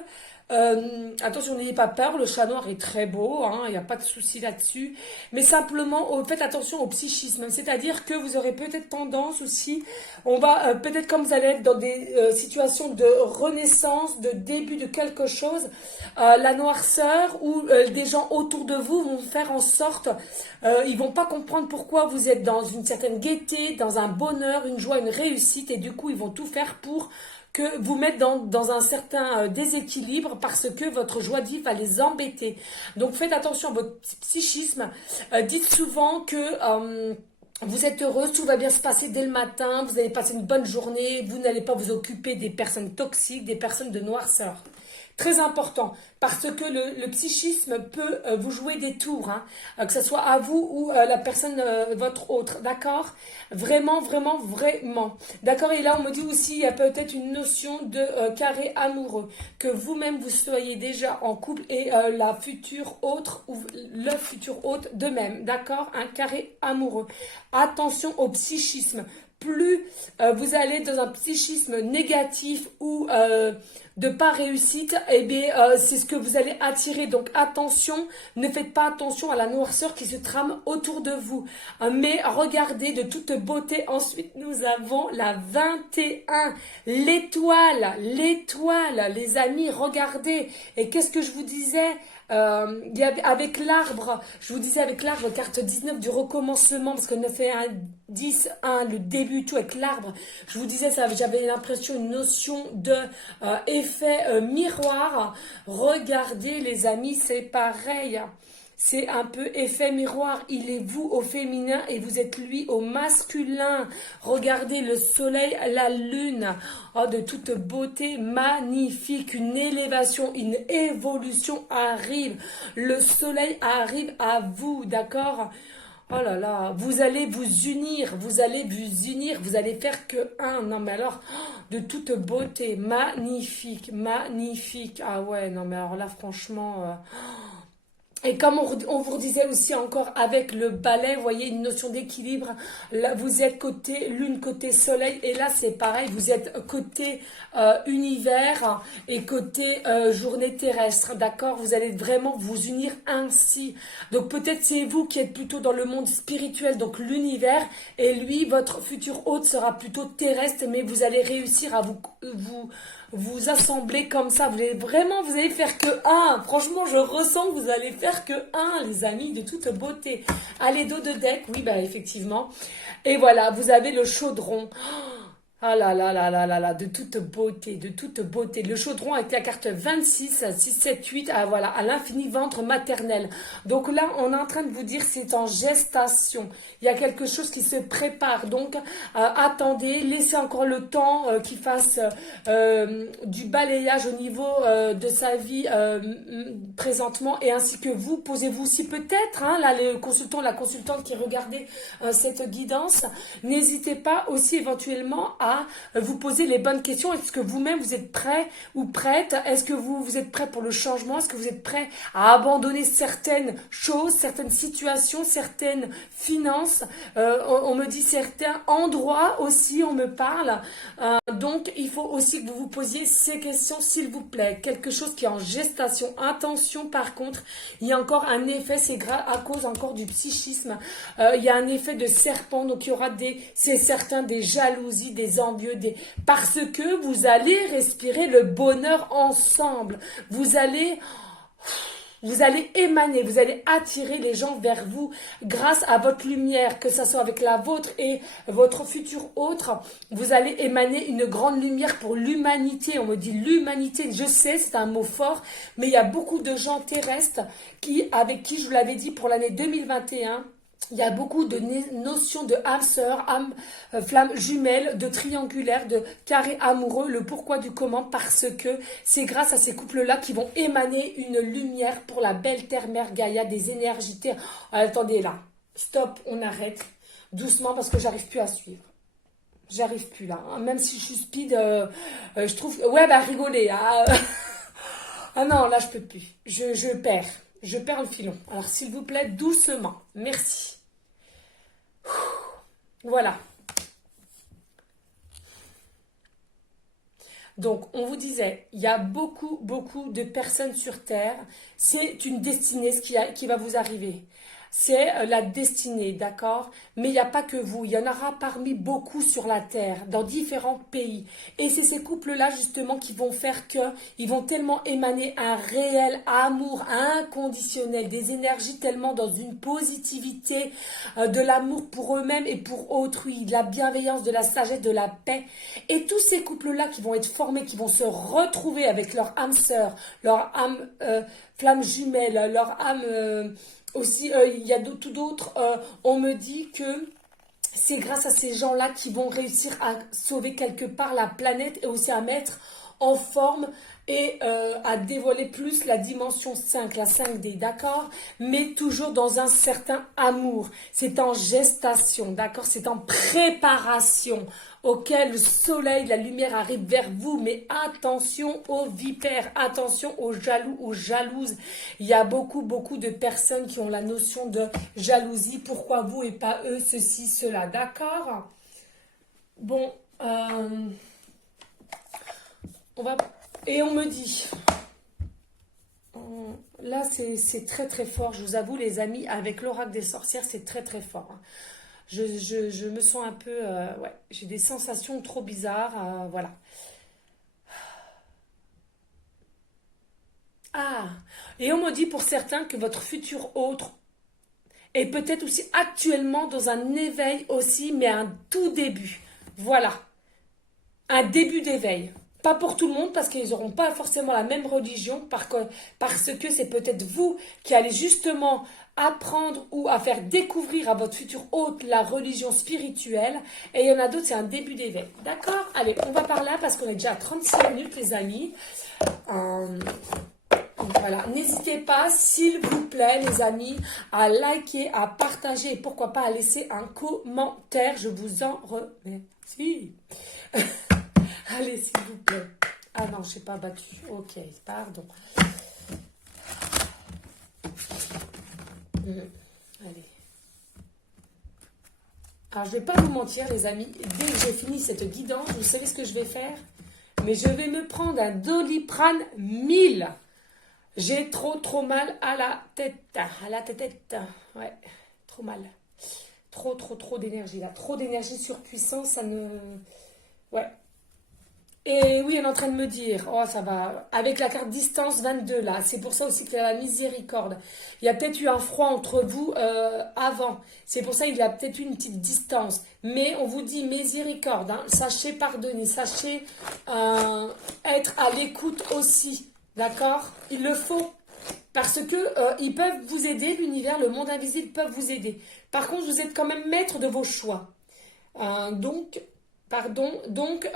Attention, n'ayez pas peur, le chat noir est très beau, hein, il n'y a pas de souci là-dessus. Mais simplement, faites attention au psychisme, c'est-à-dire que vous aurez peut-être tendance aussi, on va peut-être comme vous allez être dans des situations de renaissance, de début de quelque chose, la noirceur ou des gens autour de vous vont faire en sorte, ils vont pas comprendre pourquoi vous êtes dans une certaine gaieté, dans un bonheur, une joie, une réussite, et du coup ils vont tout faire pour que vous mettre dans un certain déséquilibre parce que votre joie de vivre va les embêter. Donc faites attention à votre psychisme. Dites souvent que vous êtes heureuse, tout va bien se passer dès le matin, vous allez passer une bonne journée, vous n'allez pas vous occuper des personnes toxiques, des personnes de noirceur. Très important, parce que le psychisme peut vous jouer des tours, hein, que ce soit à vous ou la personne, votre autre, d'accord? Vraiment, vraiment, vraiment. D'accord, et là on me dit aussi, il y a peut-être une notion de carré amoureux, que vous-même vous soyez déjà en couple et la future autre ou le futur autre de même, d'accord? Un carré amoureux. Attention au psychisme. Plus vous allez dans un psychisme négatif ou de pas réussite, eh bien c'est ce que vous allez attirer. Donc attention, ne faites pas attention à la noirceur qui se trame autour de vous. Mais regardez de toute beauté. Ensuite, nous avons la 21, l'étoile, les amis, regardez. Et qu'est-ce que je vous disais? Avec l'arbre, je vous disais avec l'arbre, carte 19 du recommencement, parce que 9 et 1, 10, 1, le début, tout avec l'arbre, je vous disais ça, j'avais l'impression, une notion de effet miroir. Regardez les amis, c'est pareil. C'est un peu effet miroir. Il est vous au féminin et vous êtes lui au masculin. Regardez le soleil, la lune. Oh, de toute beauté, magnifique. Une élévation, une évolution arrive. Le soleil arrive à vous, d'accord? Oh là là, vous allez vous unir, vous allez faire que un. Non mais alors, de toute beauté, magnifique, magnifique. Ah ouais, non mais alors là franchement... Et comme on vous disait aussi encore avec le balai, vous voyez une notion d'équilibre. Là, vous êtes côté lune, côté soleil, et là c'est pareil, vous êtes côté univers et côté journée terrestre, d'accord? Vous allez vraiment vous unir ainsi. Donc peut-être c'est vous qui êtes plutôt dans le monde spirituel, donc l'univers, et lui, votre futur hôte sera plutôt terrestre, mais vous allez réussir à vous assembler comme ça. Vous allez faire que un. Franchement, je ressens que vous allez faire que un, les amis, de toute beauté. Allez, dos de deck, oui, bah effectivement. Et voilà, vous avez le chaudron. Ah là là là là là là, de toute beauté, de toute beauté. Le chaudron avec la carte 26, 6, 7, 8, ah voilà, à l'infini ventre maternel. Donc là, on est en train de vous dire c'est en gestation. Il y a quelque chose qui se prépare. Donc, attendez, laissez encore le temps qu'il fasse du balayage au niveau de sa vie présentement. Et ainsi que vous, posez-vous aussi peut-être, hein, là, le consultant, la consultante qui regardait cette guidance, n'hésitez pas aussi éventuellement à vous poser les bonnes questions. Est-ce que vous-même vous êtes prêt ou prête? Est-ce que vous êtes prêt pour le changement? Est-ce que vous êtes prêt à abandonner certaines choses, certaines situations, certaines finances? On me dit certains endroits aussi, on me parle. Donc il faut aussi que vous vous posiez ces questions s'il vous plaît. Quelque chose qui est en gestation. Attention par contre, il y a encore un effet, c'est à cause encore du psychisme. Il y a un effet de serpent, donc il y aura c'est certain, des jalousies, des envieux, parce que vous allez respirer le bonheur ensemble. Vous allez émaner, vous allez attirer les gens vers vous grâce à votre lumière, que ce soit avec la vôtre et votre futur autre. Vous allez émaner une grande lumière pour l'humanité. On me dit l'humanité, je sais, c'est un mot fort, mais il y a beaucoup de gens terrestres avec qui je vous l'avais dit pour l'année 2021, il y a beaucoup de notions de âme sœur, âme flamme jumelle, de triangulaire, de carré amoureux, le pourquoi du comment, parce que c'est grâce à ces couples-là qui vont émaner une lumière pour la belle terre-mère Gaïa, des énergies terre. Attendez là, stop, on arrête doucement parce que j'arrive plus à suivre. J'arrive plus là, hein. Même si je suis speed, je trouve... Ouais, bah rigoler, hein. Ah non, là je peux plus, je perds. Je perds le filon. Alors, s'il vous plaît, doucement. Merci. Voilà. Donc, on vous disait, il y a beaucoup, beaucoup de personnes sur Terre. C'est une destinée qui va vous arriver. C'est la destinée, d'accord? Mais il n'y a pas que vous. Il y en aura parmi beaucoup sur la Terre, dans différents pays. Et c'est ces couples-là, justement, qui vont faire que ils vont tellement émaner un réel amour inconditionnel, des énergies tellement dans une positivité, de l'amour pour eux-mêmes et pour autrui, de la bienveillance, de la sagesse, de la paix. Et tous ces couples-là qui vont être formés, qui vont se retrouver avec leur âme sœur, leur âme flamme jumelle, leur âme aussi, il y a tout d'autres. On me dit que c'est grâce à ces gens-là qui vont réussir à sauver quelque part la planète et aussi à mettre en forme et à dévoiler plus la dimension 5, la 5D, d'accord? Mais toujours dans un certain amour. C'est en gestation, d'accord? C'est en préparation auquel le soleil, la lumière arrive vers vous. Mais attention aux vipères, attention aux jaloux, aux jalouses. Il y a beaucoup, beaucoup de personnes qui ont la notion de jalousie. Pourquoi vous et pas eux, ceci, cela, d'accord? Bon, on va... Et on me dit, là c'est très très fort, je vous avoue les amis, avec l'oracle des sorcières c'est très très fort. Hein. Je me sens un peu, ouais, j'ai des sensations trop bizarres, voilà. Ah, et on me dit pour certains que votre futur autre est peut-être aussi actuellement dans un éveil aussi, mais un tout début. Voilà, un début d'éveil. Pas pour tout le monde, parce qu'ils n'auront pas forcément la même religion, parce que c'est peut-être vous qui allez justement apprendre ou à faire découvrir à votre futur hôte la religion spirituelle. Et il y en a d'autres, c'est un début d'éveil. D'accord? Allez, on va par là, parce qu'on est déjà à 36 minutes, les amis. Voilà, n'hésitez pas, s'il vous plaît, les amis, à liker, à partager et pourquoi pas à laisser un commentaire. Je vous en remercie. Allez, s'il vous plaît. Ah non, je n'ai pas battu. Ok, pardon. Allez. Alors, je ne vais pas vous mentir, les amis. Dès que j'ai fini cette guidance, vous savez ce que je vais faire? Mais je vais me prendre un Doliprane 1000. J'ai trop mal à la tête. À la tête. Ouais, trop mal. Trop d'énergie là. Trop d'énergie surpuissante, ça ne... Ouais. Et oui, elle est en train de me dire, oh ça va, avec la carte distance 22 là, c'est pour ça aussi qu'il y a la miséricorde. Il y a peut-être eu un froid entre vous avant, c'est pour ça qu'il y a peut-être eu une petite distance. Mais on vous dit miséricorde, hein. Sachez pardonner, sachez être à l'écoute aussi, d'accord? Il le faut, parce que ils peuvent vous aider, l'univers, le monde invisible peuvent vous aider. Par contre, vous êtes quand même maître de vos choix. Donc... Pardon, donc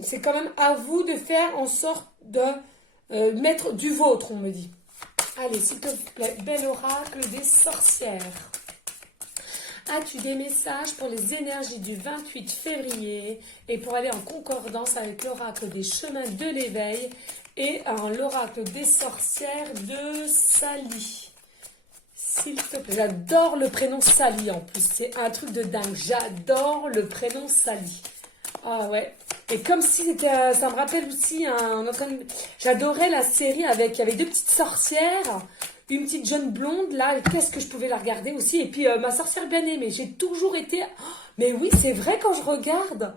c'est quand même à vous de faire en sorte de mettre du vôtre, on me dit. Allez, s'il te plaît, bel oracle des sorcières. As-tu des messages pour les énergies du 28 février et pour aller en concordance avec l'oracle des chemins de l'éveil et l'oracle des sorcières de Sally? S'il te plaît, j'adore le prénom Sally en plus, c'est un truc de dingue, j'adore le prénom Sally. Ah ouais, et comme si c'était, ça me rappelle aussi, j'adorais la série avec deux petites sorcières, une petite jeune blonde, là, qu'est-ce que je pouvais la regarder aussi, et puis ma sorcière bien aimée, j'ai toujours été, oh, mais oui, c'est vrai quand je regarde,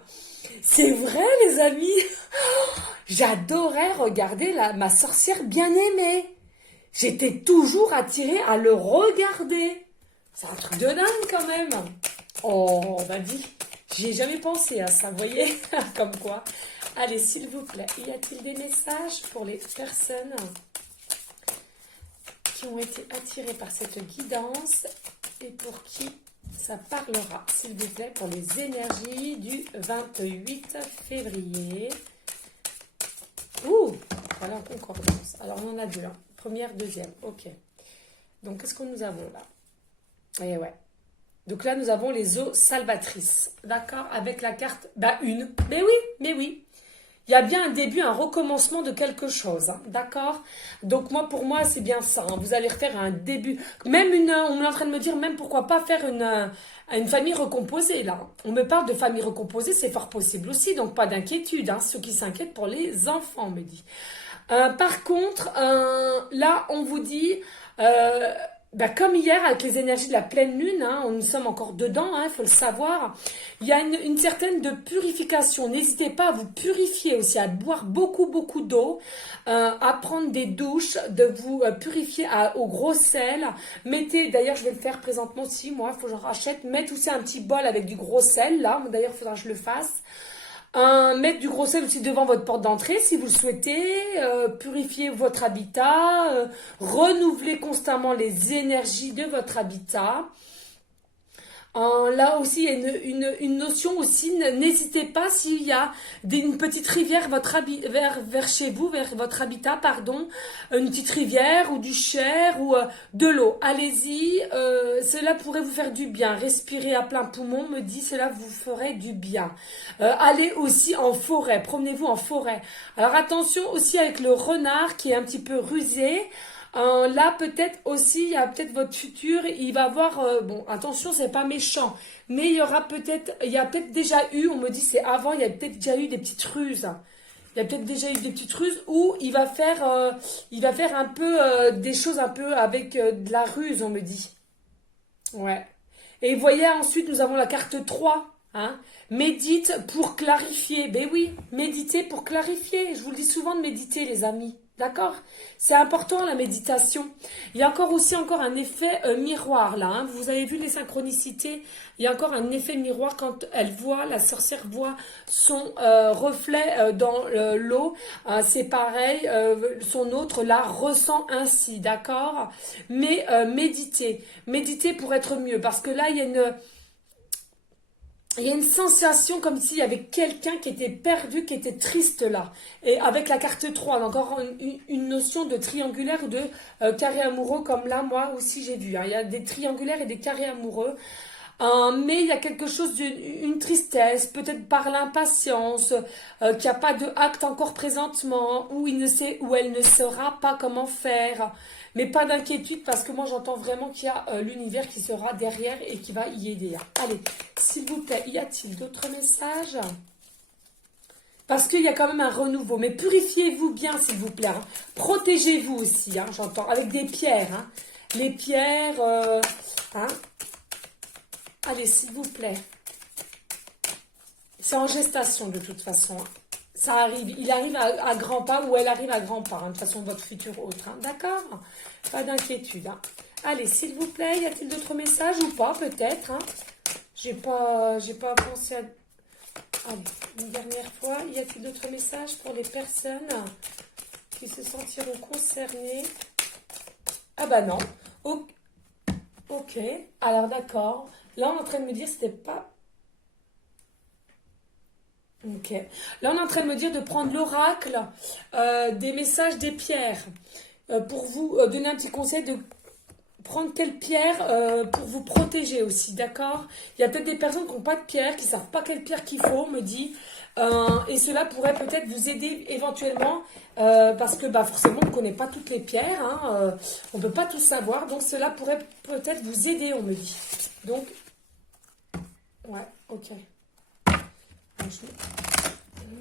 c'est vrai les amis, j'adorais regarder ma sorcière bien aimée, j'étais toujours attirée à le regarder, c'est un truc de dingue quand même, oh, on m'a dit... J'y ai jamais pensé à ça, vous voyez, comme quoi. Allez, s'il vous plaît, y a-t-il des messages pour les personnes qui ont été attirées par cette guidance et pour qui ça parlera, s'il vous plaît, pour les énergies du 28 février. Ouh, voilà en concordance. Alors, on en a deux, hein. Première, deuxième, ok. Donc, qu'est-ce que nous avons là? Eh ouais. Donc là, nous avons les eaux salvatrices, d'accord? Avec la carte, bah une. Mais oui, mais oui. Il y a bien un début, un recommencement de quelque chose, hein, d'accord? Donc moi, pour moi, c'est bien ça, hein. Vous allez refaire un début. Même on est en train de me dire, même pourquoi pas faire une famille recomposée, là. On me parle de famille recomposée, c'est fort possible aussi, donc pas d'inquiétude, hein. Ceux qui s'inquiètent pour les enfants, on me dit. Par contre, là, on vous dit, euh, bah, comme hier avec les énergies de la pleine lune, hein, nous sommes encore dedans, il faut le savoir, il y a une certaine de purification. N'hésitez pas à vous purifier aussi, à boire beaucoup, beaucoup d'eau, à prendre des douches, de vous purifier au gros sel. Mettez, d'ailleurs, je vais le faire présentement aussi, moi, il faut que j'en rachète. Mettre aussi un petit bol avec du gros sel, là, d'ailleurs, il faudra que je le fasse. Mettre du gros sel aussi devant votre porte d'entrée si vous le souhaitez, purifier votre habitat, renouveler constamment les énergies de votre habitat. Là aussi, il y a une notion aussi, n'hésitez pas s'il y a une petite rivière vers chez vous, vers votre habitat, pardon, une petite rivière ou du Cher ou de l'eau. Allez-y, cela pourrait vous faire du bien. Respirez à plein poumon, me dit, cela vous ferait du bien. Allez aussi en forêt, promenez-vous en forêt. Alors attention aussi avec le renard qui est un petit peu rusé. Là, peut-être aussi, il y a peut-être votre futur, il va avoir, bon, attention, c'est pas méchant, mais il y a peut-être déjà eu, on me dit c'est avant, il y a peut-être déjà eu des petites ruses. Il y a peut-être déjà eu des petites ruses où il va faire un peu des choses un peu avec de la ruse, on me dit. Ouais. Et vous voyez, ensuite, nous avons la carte 3. Hein. Médite pour clarifier. Ben oui, méditez pour clarifier. Je vous le dis souvent de méditer, les amis. D'accord? C'est important, la méditation. Il y a encore un effet miroir, là. Hein. Vous avez vu les synchronicités? Il y a encore un effet miroir quand la sorcière voit son reflet dans l'eau. C'est pareil, son autre la ressent ainsi, d'accord? Mais méditez. Méditez pour être mieux. Parce que là, il y a une sensation comme s'il y avait quelqu'un qui était perdu, qui était triste là. Et avec la carte 3, on a encore une notion de triangulaire ou de carré amoureux, comme là, moi aussi j'ai vu. Hein. Il y a des triangulaires et des carrés amoureux. Mais il y a quelque chose d'une tristesse, peut-être par l'impatience, qu'il n'y a pas de acte encore présentement, où elle ne saura pas comment faire. Mais pas d'inquiétude parce que moi j'entends vraiment qu'il y a l'univers qui sera derrière et qui va y aider. Allez, s'il vous plaît, y a-t-il d'autres messages? Parce qu'il y a quand même un renouveau. Mais purifiez-vous bien, s'il vous plaît. Hein. Protégez-vous aussi, hein, j'entends, avec des pierres. Hein. Les pierres, hein. Allez, s'il vous plaît. C'est en gestation de toute façon. Hein. Ça arrive. Il arrive à grands pas ou elle arrive à grands pas. Hein, de toute façon, votre futur autre. Hein. D'accord? Pas d'inquiétude. Hein. Allez, s'il vous plaît, y a-t-il d'autres messages ou pas? Peut-être. Hein. J'ai pas pensé à... Allez, une dernière fois. Y a-t-il d'autres messages pour les personnes qui se sentiront concernées? Ah bah non. Ok. Alors d'accord. Là, on est en train de me dire c'était pas... Ok. Là, on est en train de me dire de prendre l'oracle des messages des pierres pour vous donner un petit conseil de prendre quelle pierre pour vous protéger aussi, d'accord? Il y a peut-être des personnes qui n'ont pas de pierre, qui ne savent pas quelle pierre qu'il faut, on me dit. Et cela pourrait peut-être vous aider éventuellement parce que bah, forcément, on ne connaît pas toutes les pierres. Hein, on ne peut pas tout savoir. Donc, cela pourrait peut-être vous aider, on me dit. Donc, ouais, ok.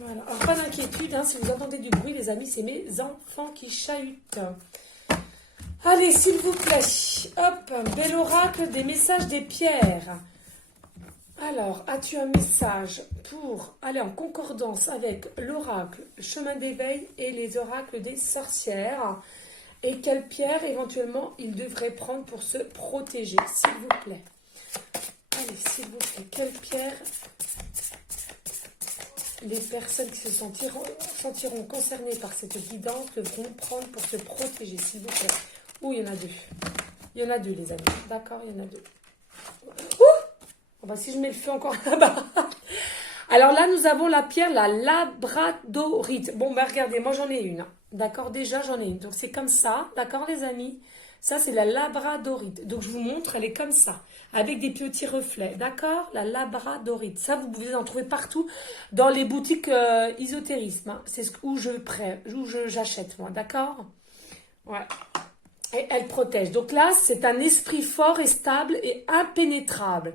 Voilà. Alors, pas d'inquiétude, hein, si vous entendez du bruit, les amis, c'est mes enfants qui chahutent. Allez, s'il vous plaît. Hop, bel oracle des messages des pierres. Alors, as-tu un message pour aller en concordance avec l'oracle chemin d'éveil et les oracles des sorcières? Et quelle pierre, éventuellement, il devrait prendre pour se protéger, s'il vous plaît? Allez, s'il vous plaît, quelle pierre les personnes qui se sentiront concernées par cette guidance devront prendre pour se protéger, s'il vous plaît? Ouh, il y en a deux. Il y en a deux, les amis. D'accord, il y en a deux. Ouh! Oh, bah, si je mets le feu encore là-bas. Alors là, nous avons la pierre, la labradorite. Bon, bah regardez, moi j'en ai une. D'accord, déjà j'en ai une. Donc c'est comme ça. D'accord, les amis? Ça, c'est la labradorite. Donc, je vous montre, elle est comme ça, avec des petits reflets. D'accord? La labradorite. Ça, vous pouvez en trouver partout dans les boutiques ésotérisme, hein. C'est où j'achète, moi. D'accord? Ouais. Et elle protège. Donc là, c'est un esprit fort et stable et impénétrable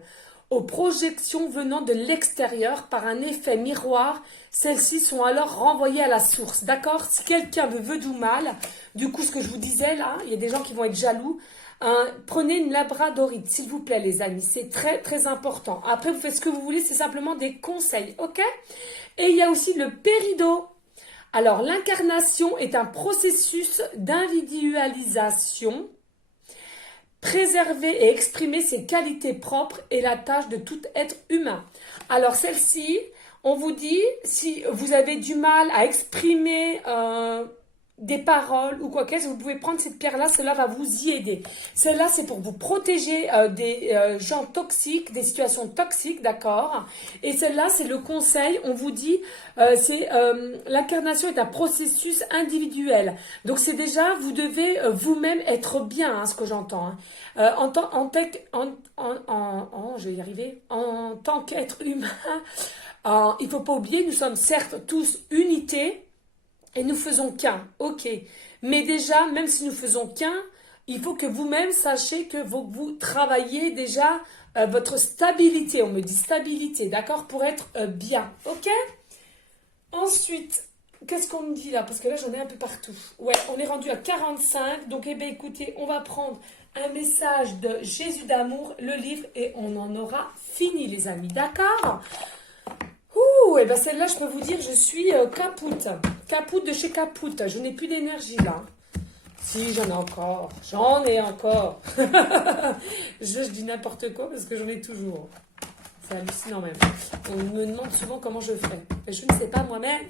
aux projections venant de l'extérieur par un effet miroir. Celles-ci sont alors renvoyées à la source. D'accord? Si quelqu'un me veut du mal, du coup, ce que je vous disais là, il y a des gens qui vont être jaloux. Hein, prenez une labradorite, s'il vous plaît, les amis. C'est très, très important. Après, vous faites ce que vous voulez. C'est simplement des conseils. OK? Et il y a aussi le péridot. Alors, l'incarnation est un processus d'individualisation. Préserver et exprimer ses qualités propres est la tâche de tout être humain. Alors, celle-ci, on vous dit, si vous avez du mal à exprimer des paroles ou quoi que ce soit, vous pouvez prendre cette pierre-là, cela va vous y aider. Celle-là, c'est pour vous protéger des gens toxiques, des situations toxiques, d'accord? Et celle-là, c'est le conseil, on vous dit, l'incarnation est un processus individuel. Donc, c'est déjà, vous devez vous-même être bien, hein, ce que j'entends. Hein. Je vais y arriver, en tant qu'être humain, il ne faut pas oublier, nous sommes certes tous unités, et nous faisons qu'un, ok. Mais déjà, même si nous faisons qu'un, il faut que vous-même sachiez que vous travaillez déjà votre stabilité. On me dit stabilité, d'accord? Pour être bien, ok? Ensuite, qu'est-ce qu'on me dit là? Parce que là, j'en ai un peu partout. Ouais, on est rendu à 45. Donc, eh bien, écoutez, on va prendre un message de Jésus d'amour, le livre, et on en aura fini, les amis, d'accord? Ouh, et bien celle-là, je peux vous dire, je suis capoute. Capoute de chez Capoute. Je n'ai plus d'énergie là. Si, j'en ai encore. J'en ai encore. je dis n'importe quoi parce que j'en ai toujours. C'est hallucinant même. On me demande souvent comment je fais. Je ne sais pas moi-même.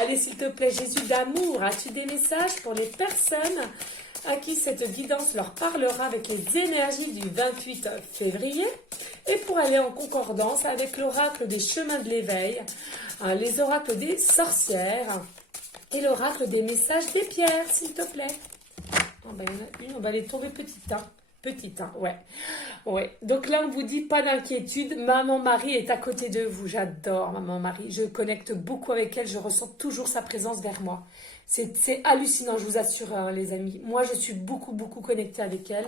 Allez, s'il te plaît, Jésus d'amour, as-tu des messages pour les personnes à qui cette guidance leur parlera avec les énergies du 28 février et pour aller en concordance avec l'oracle des chemins de l'éveil, les oracles des sorcières et l'oracle des messages des pierres, s'il te plaît. Oh ben, il y en a une, on va les tomber petite, hein. Petite, hein, ouais. Ouais. Donc là, on vous dit pas d'inquiétude. Maman Marie est à côté de vous. J'adore Maman Marie. Je connecte beaucoup avec elle. Je ressens toujours sa présence vers moi. C'est hallucinant, je vous assure, hein, les amis. Moi, je suis beaucoup, beaucoup connectée avec elle.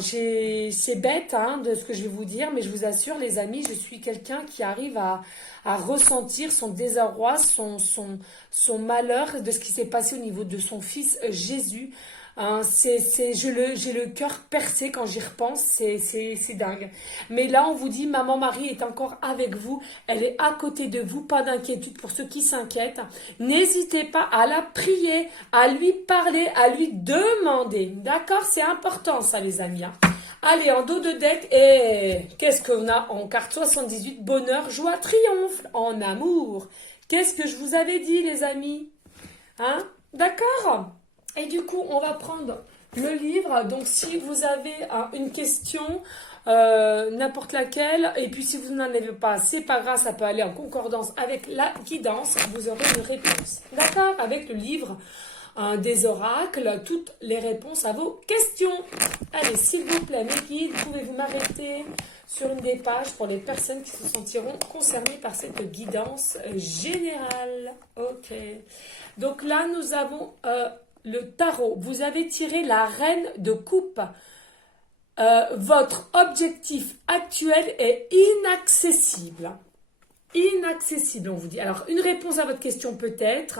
C'est bête hein, de ce que je vais vous dire, mais je vous assure, les amis, je suis quelqu'un qui arrive à ressentir son désarroi, son malheur de ce qui s'est passé au niveau de son fils Jésus. Hein, j'ai le cœur percé quand j'y repense, c'est dingue. Mais là, on vous dit, Maman Marie est encore avec vous, elle est à côté de vous, pas d'inquiétude pour ceux qui s'inquiètent. N'hésitez pas à la prier, à lui parler, à lui demander. D'accord? C'est important ça, les amis. Hein. Allez, en dos de deck, et qu'est-ce qu'on a en carte 78? Bonheur, joie, triomphe, en amour. Qu'est-ce que je vous avais dit, les amis? Hein? D'accord? Et du coup, on va prendre le livre. Donc, si vous avez une question, n'importe laquelle, et puis si vous n'en avez pas, c'est pas grave, ça peut aller en concordance avec la guidance, vous aurez une réponse. D'accord? Avec le livre des oracles, toutes les réponses à vos questions. Allez, s'il vous plaît, mes guides, pouvez-vous m'arrêter sur une des pages pour les personnes qui se sentiront concernées par cette guidance générale. Ok. Donc là, nous avons... le tarot, vous avez tiré la reine de coupe. Votre objectif actuel est inaccessible. Inaccessible, on vous dit. Alors, une réponse à votre question peut-être.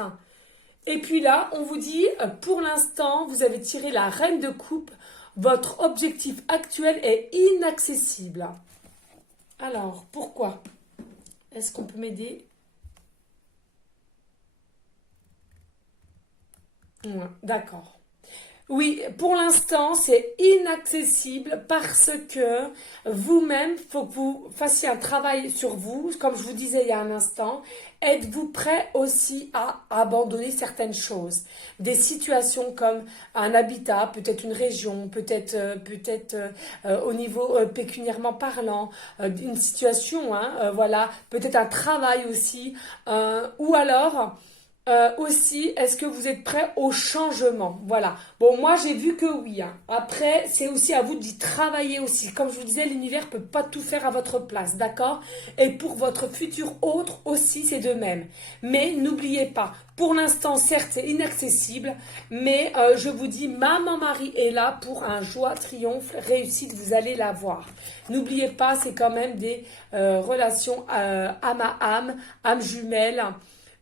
Et puis là, on vous dit, pour l'instant, vous avez tiré la reine de coupe. Votre objectif actuel est inaccessible. Alors, pourquoi? Est-ce qu'on peut m'aider? Ouais, d'accord. Oui, pour l'instant, c'est inaccessible parce que vous-même, il faut que vous fassiez un travail sur vous. Comme je vous disais il y a un instant, êtes-vous prêt aussi à abandonner certaines choses? Des situations comme un habitat, peut-être une région, au niveau pécuniairement parlant, une situation, hein, voilà, peut-être un travail aussi, ou alors... Aussi, est-ce que vous êtes prêt au changement? Voilà. Bon, moi, j'ai vu que oui, hein. Après, c'est aussi à vous d'y travailler aussi. Comme je vous disais, l'univers peut pas tout faire à votre place, d'accord? Et pour votre futur autre aussi, c'est de même. Mais n'oubliez pas, pour l'instant, certes, c'est inaccessible, mais je vous dis, Maman Marie est là pour un joie, triomphe, réussite, vous allez la voir. N'oubliez pas, c'est quand même des relations âme à âme jumelle,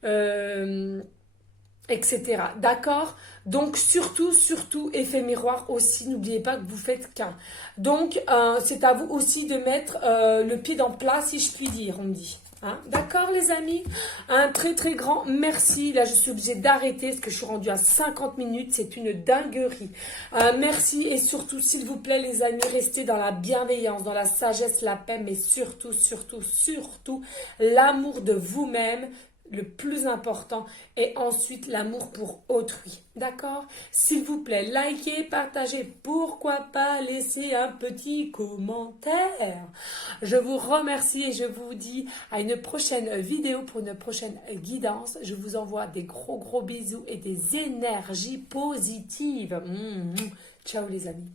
euh, etc. D'accord? Donc surtout, surtout, effet miroir aussi, n'oubliez pas que vous faites qu'un. Donc c'est à vous aussi de mettre le pied dans le plat, si je puis dire, on me dit. Hein? D'accord les amis? Un très très grand merci. Là je suis obligée d'arrêter parce que je suis rendue à 50 minutes. C'est une dinguerie. Merci et surtout s'il vous plaît les amis, restez dans la bienveillance, dans la sagesse, la paix, mais surtout, surtout, surtout l'amour de vous-même, le plus important, et ensuite l'amour pour autrui. D'accord? S'il vous plaît, likez, partagez, pourquoi pas laisser un petit commentaire. Je vous remercie et je vous dis à une prochaine vidéo pour une prochaine guidance. Je vous envoie des gros gros bisous et des énergies positives. Ciao les amis.